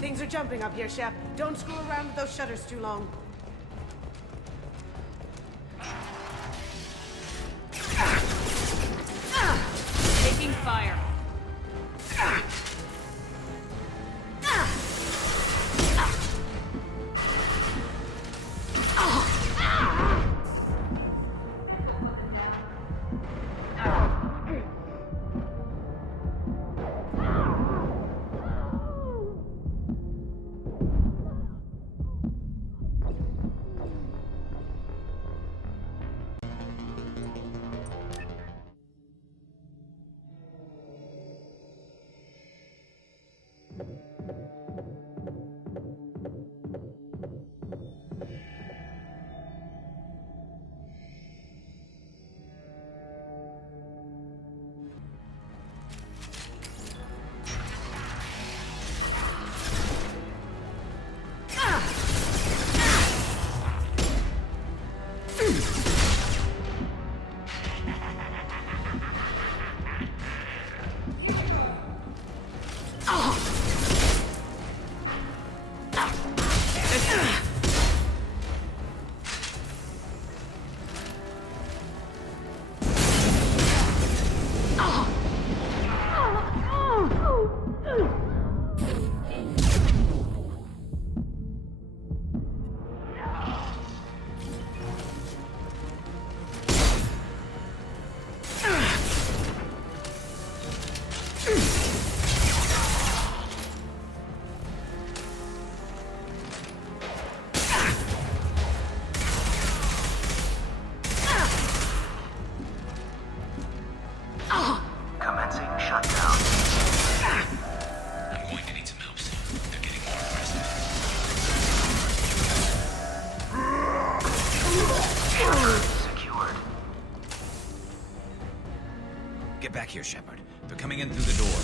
Things are jumping up here, Shep. Don't screw around with those shutters too long. Taking fire. Get back here, Shepard. They're coming in through the door.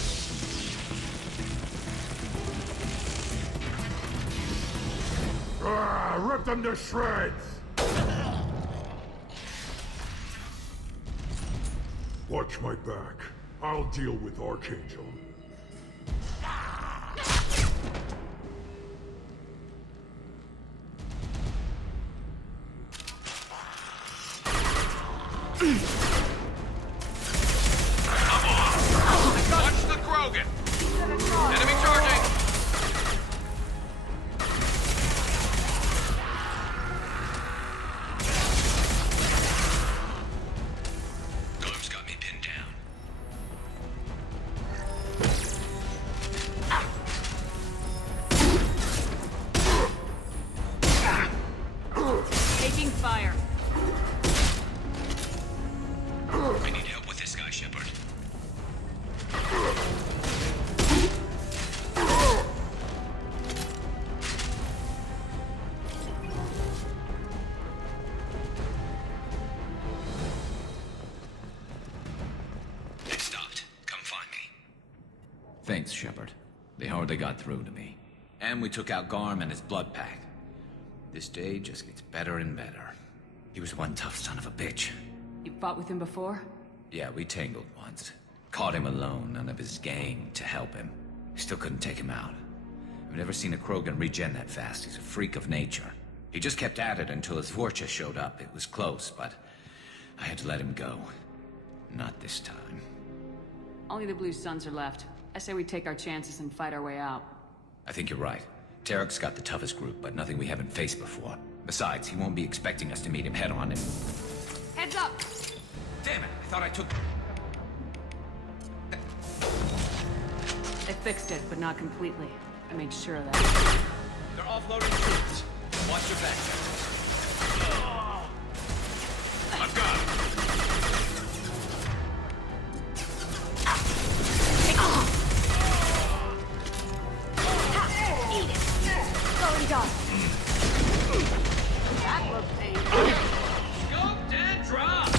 Rip them to shreds! Watch my back. I'll deal with Archangel. Thanks, Shepard. They hardly got through to me. And we took out Garm and his blood pack. This day just gets better and better. He was one tough son of a bitch. You fought with him before? Yeah, we tangled once. Caught him alone, none of his gang to help him. Still couldn't take him out. I've never seen a Krogan regen that fast. He's a freak of nature. He just kept at it until his Vorcha showed up. It was close, but I had to let him go. Not this time. Only the Blue Suns are left. I say we take our chances and fight our way out. I think you're right. Tarek's got the toughest group, but nothing we haven't faced before. Besides, he won't be expecting us to meet him head-on and... Heads up! Damn it! I thought I took... They fixed it, but not completely. I made sure of that. They're offloading troops. Watch your back. I've got him. That looked painful. Scoped and dropped!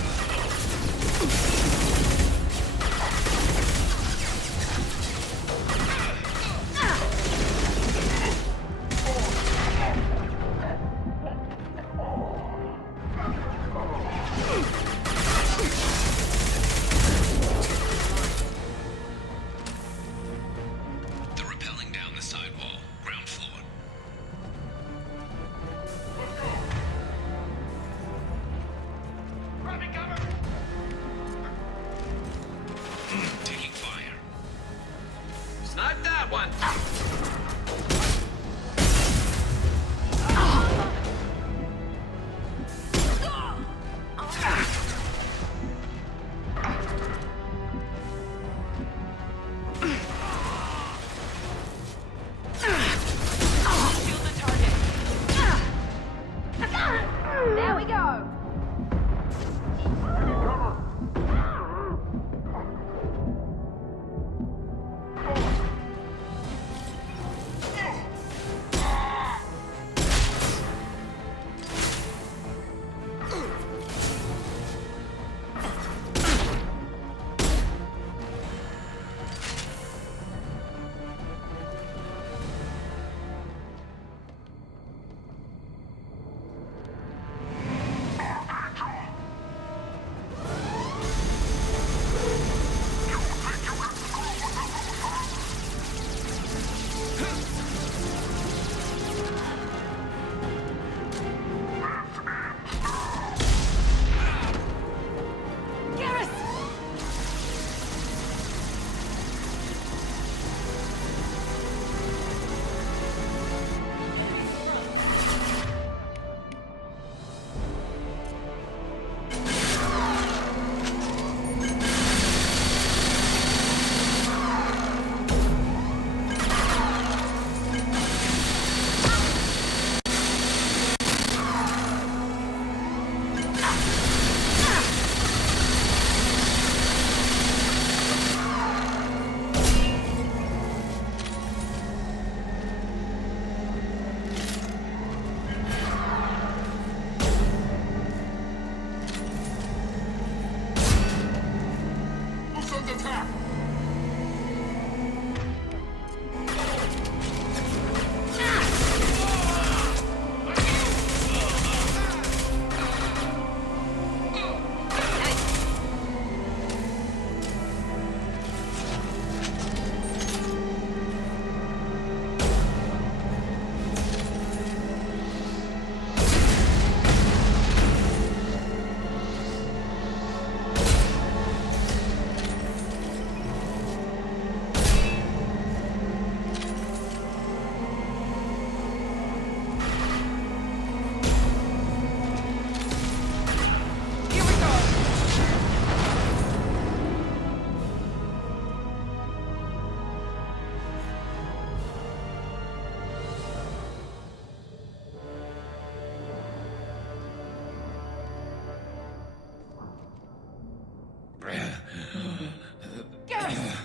Garrus!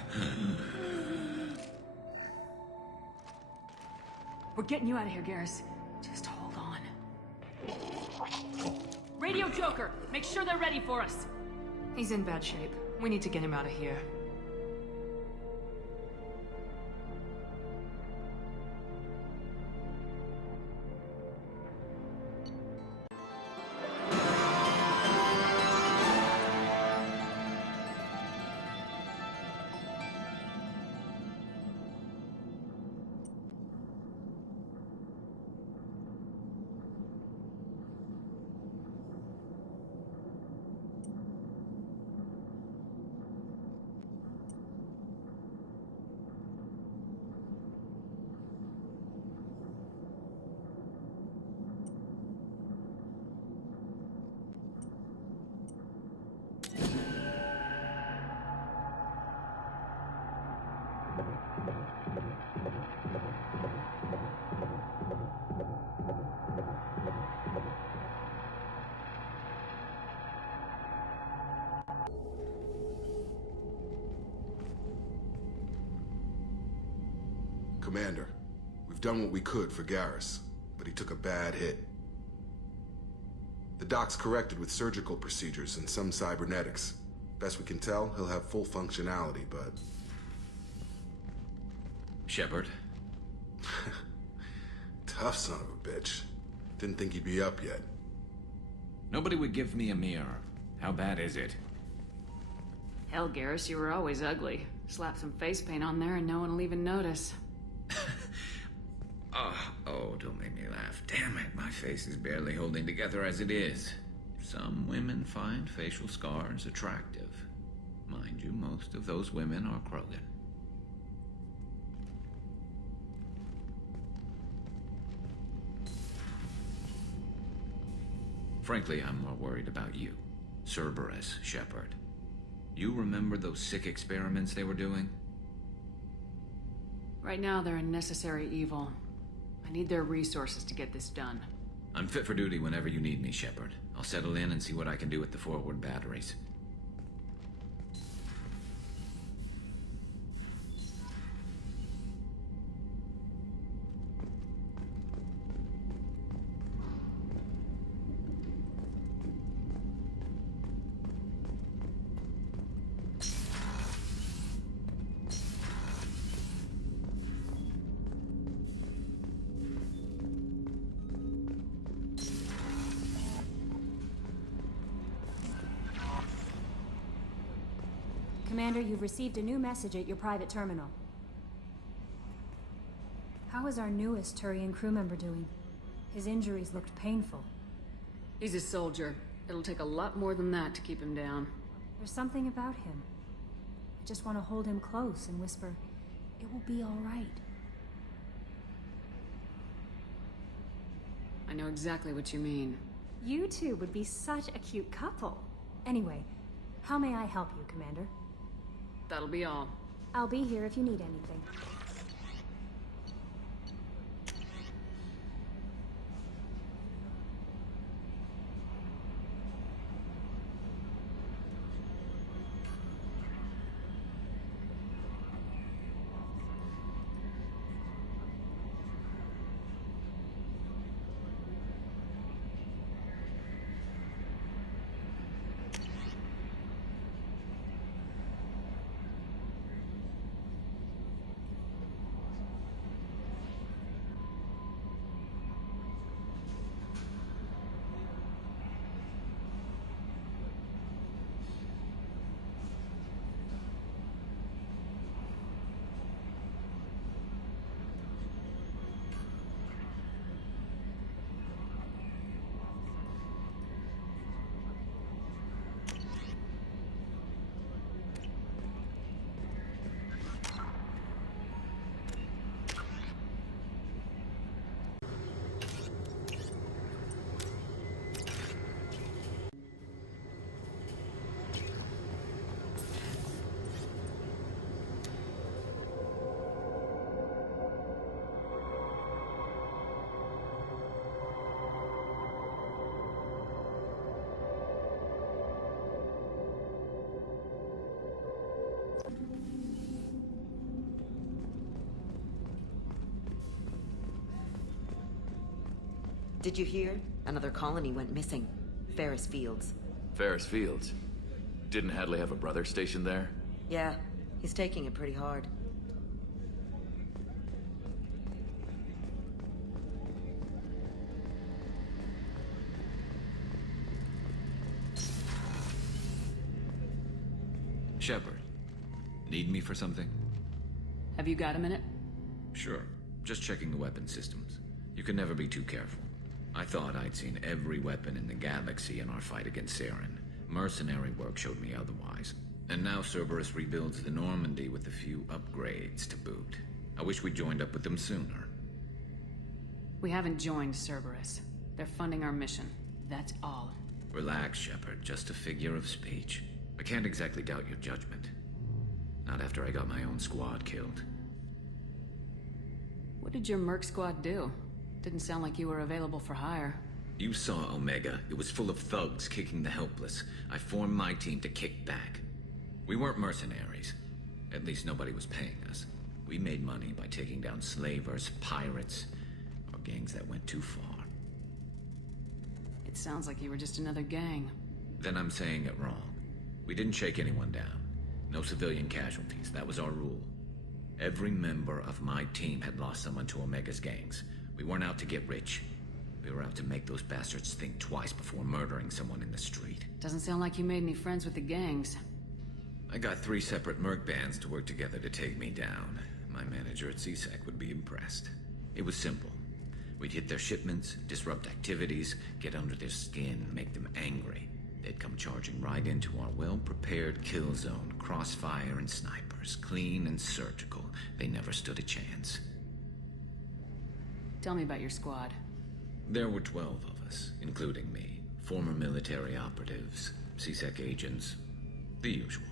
We're getting you out of here, Garrus. Just hold on. Radio Joker! Make sure they're ready for us! He's in bad shape. We need to get him out of here. Commander, we've done what we could for Garrus, but he took a bad hit. The doc's corrected with surgical procedures and some cybernetics. Best we can tell, he'll have full functionality, but... Shepard? Tough son of a bitch. Didn't think he'd be up yet. Nobody would give me a mirror. How bad is it? Hell, Garrus, you were always ugly. Slap some face paint on there and no one will even notice. Oh, don't make me laugh. Damn it, my face is barely holding together as it is. Some women find facial scars attractive. Mind you, most of those women are Krogan. Frankly, I'm more worried about you. Cerberus, Shepard. You remember those sick experiments they were doing? Right now, they're a necessary evil. I need their resources to get this done. I'm fit for duty whenever you need me, Shepard. I'll settle in and see what I can do with the forward batteries. Commander, you've received a new message at your private terminal. How is our newest Turian crew member doing? His injuries looked painful. He's a soldier. It'll take a lot more than that to keep him down. There's something about him. I just want to hold him close and whisper, "It will be all right." I know exactly what you mean. You two would be such a cute couple. Anyway, how may I help you, Commander? That'll be all. I'll be here if you need anything. Did you hear? Another colony went missing. Ferris Fields. Ferris Fields? Didn't Hadley have a brother stationed there? Yeah, he's taking it pretty hard. Shepard, need me for something? Have you got a minute? Sure. Just checking the weapon systems. You can never be too careful. I thought I'd seen every weapon in the galaxy in our fight against Saren. Mercenary work showed me otherwise. And now Cerberus rebuilds the Normandy with a few upgrades to boot. I wish we'd joined up with them sooner. We haven't joined Cerberus. They're funding our mission. That's all. Relax, Shepard. Just a figure of speech. I can't exactly doubt your judgment. Not after I got my own squad killed. What did your merc squad do? Didn't sound like you were available for hire. You saw Omega. It was full of thugs kicking the helpless. I formed my team to kick back. We weren't mercenaries. At least nobody was paying us. We made money by taking down slavers, pirates, or gangs that went too far. It sounds like you were just another gang. Then I'm saying it wrong. We didn't shake anyone down. No civilian casualties. That was our rule. Every member of my team had lost someone to Omega's gangs. We weren't out to get rich. We were out to make those bastards think twice before murdering someone in the street. Doesn't sound like you made any friends with the gangs. I got 3 separate merc bands to work together to take me down. My manager at CSEC would be impressed. It was simple. We'd hit their shipments, disrupt activities, get under their skin, make them angry. They'd come charging right into our well-prepared kill zone, crossfire and snipers, clean and surgical. They never stood a chance. Tell me about your squad. There were 12 of us, including me. Former military operatives, CSEC agents, the usual.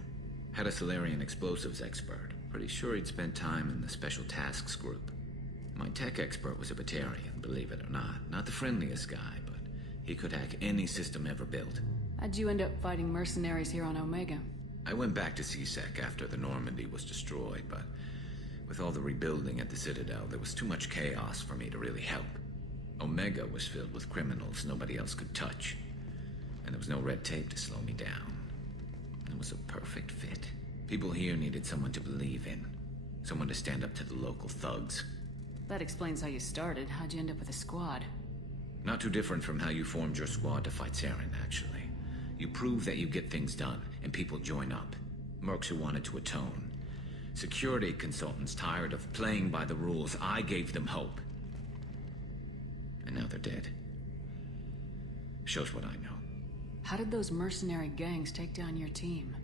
Had a Solarian explosives expert. Pretty sure he'd spent time in the Special Tasks group. My tech expert was a Batarian, believe it or not. Not the friendliest guy, but he could hack any system ever built. How'd you end up fighting mercenaries here on Omega? I went back to CSEC after the Normandy was destroyed, but with all the rebuilding at the Citadel, there was too much chaos for me to really help. Omega was filled with criminals nobody else could touch, and there was no red tape to slow me down. It was a perfect fit. People here needed someone to believe in, someone to stand up to the local thugs. That explains how you started. How'd you end up with a squad? Not too different from how you formed your squad to fight Saren, actually. You prove that you get things done, and people join up. Mercs who wanted to atone. Security consultants tired of playing by the rules. I gave them hope. And now they're dead. Shows what I know. How did those mercenary gangs take down your team?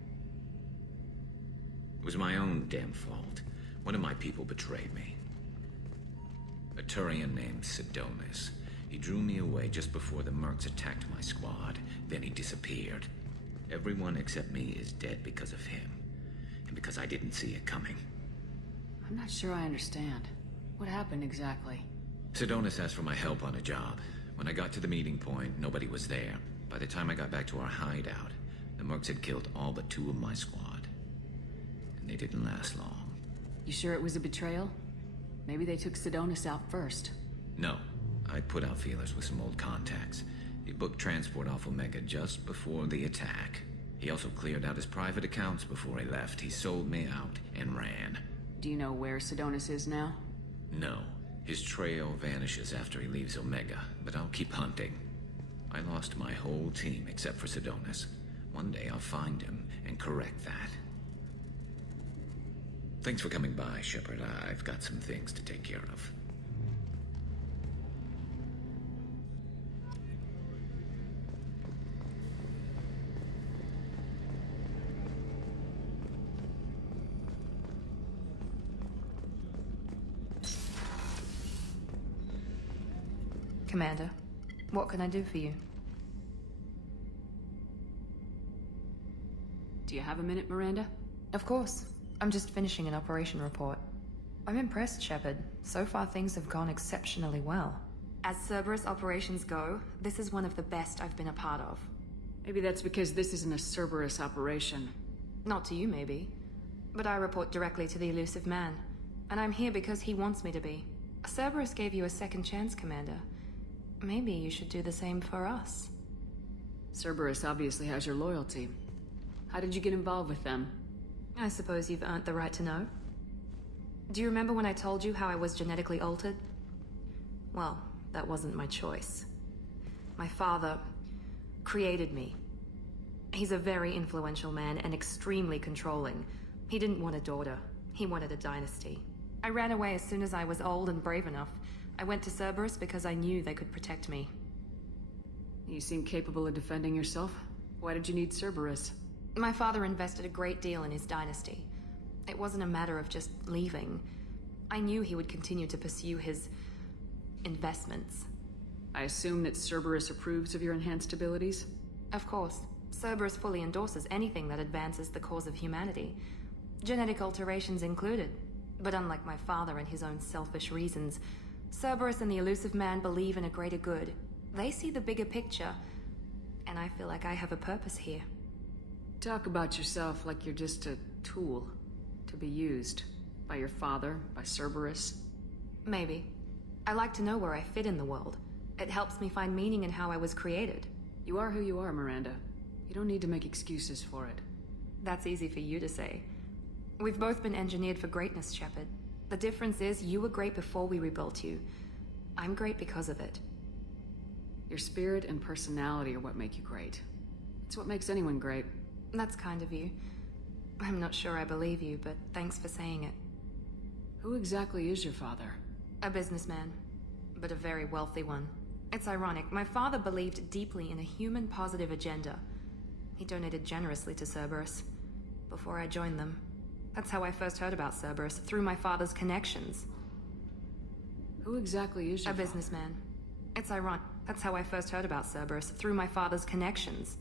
It was my own damn fault. One of my people betrayed me. A Turian named Sidonis. He drew me away just before the mercs attacked my squad. Then he disappeared. Everyone except me is dead because of him. And because I didn't see it coming. I'm not sure I understand. What happened exactly? Sidonis asked for my help on a job. When I got to the meeting point, nobody was there. By the time I got back to our hideout, the mercs had killed all but 2 of my squad. And they didn't last long. You sure it was a betrayal? Maybe they took Sidonis out first. No. I put out feelers with some old contacts. He booked transport off Omega just before the attack. He also cleared out his private accounts before he left. He sold me out and ran. Do you know where Sidonis is now? No. His trail vanishes after he leaves Omega, but I'll keep hunting. I lost my whole team except for Sidonis. One day I'll find him and correct that. Thanks for coming by, Shepard. I've got some things to take care of. Commander, what can I do for you? Do you have a minute, Miranda? Of course. I'm just finishing an operation report. I'm impressed, Shepard. So far things have gone exceptionally well. As Cerberus operations go, this is one of the best I've been a part of. Maybe that's because this isn't a Cerberus operation. Not to you, maybe. But I report directly to the elusive man. And I'm here because he wants me to be. Cerberus gave you a second chance, Commander. Maybe you should do the same for us. Cerberus obviously has your loyalty. How did you get involved with them? I suppose you've earned the right to know. Do you remember when I told you how I was genetically altered? Well, that wasn't my choice. My father created me. He's a very influential man and extremely controlling. He didn't want a daughter. He wanted a dynasty. I ran away as soon as I was old and brave enough. I went to Cerberus because I knew they could protect me. You seem capable of defending yourself. Why did you need Cerberus? My father invested a great deal in his dynasty. It wasn't a matter of just leaving. I knew he would continue to pursue his investments. I assume that Cerberus approves of your enhanced abilities? Of course. Cerberus fully endorses anything that advances the cause of humanity. Genetic alterations included. But unlike my father and his own selfish reasons, Cerberus and the Elusive Man believe in a greater good. They see the bigger picture, and I feel like I have a purpose here. Talk about yourself like you're just a tool to be used by your father, by Cerberus. Maybe. I like to know where I fit in the world. It helps me find meaning in how I was created. You are who you are, Miranda. You don't need to make excuses for it. That's easy for you to say. We've both been engineered for greatness, Shepard. The difference is you were great before we rebuilt you. I'm great because of it. Your spirit and personality are what make you great. It's what makes anyone great. That's kind of you. I'm not sure I believe you, but thanks for saying it. Who exactly is your father? A businessman, but a very wealthy one. It's ironic. My father believed deeply in a human-positive agenda. He donated generously to Cerberus before I joined them. That's how I first heard about Cerberus, through my father's connections. Who exactly is your A businessman. It's ironic. That's how I first heard about Cerberus, through my father's connections.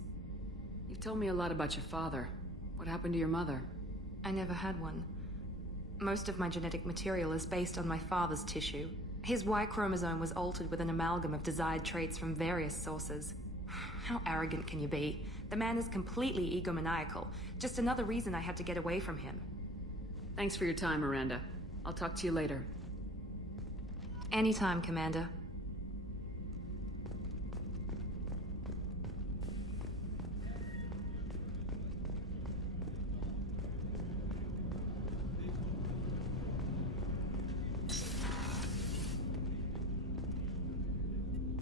You've told me a lot about your father. What happened to your mother? I never had one. Most of my genetic material is based on my father's tissue. His Y chromosome was altered with an amalgam of desired traits from various sources. How arrogant can you be? The man is completely egomaniacal. Just another reason I had to get away from him. Thanks for your time, Miranda. I'll talk to you later. Anytime, Commander.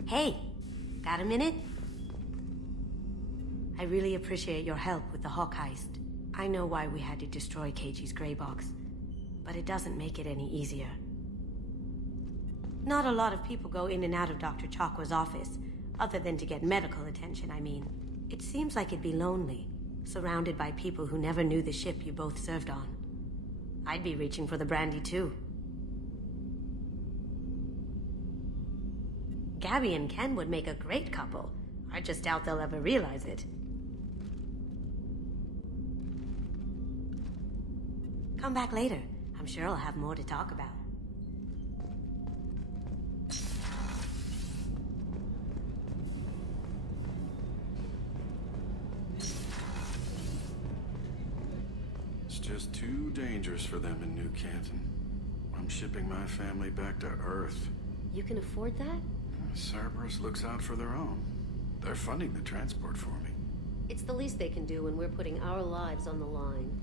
Hey, got a minute? I really appreciate your help with the Hawk heist. I know why we had to destroy KG's gray box, but it doesn't make it any easier. Not a lot of people go in and out of Dr. Chakwa's office, other than to get medical attention, I mean. It seems like it'd be lonely, surrounded by people who never knew the ship you both served on. I'd be reaching for the brandy too. Gabby and Ken would make a great couple. I just doubt they'll ever realize it. Come back later. I'm sure I'll have more to talk about. It's just too dangerous for them in New Canton. I'm shipping my family back to Earth. You can afford that? Cerberus looks out for their own. They're funding the transport for me. It's the least they can do when we're putting our lives on the line.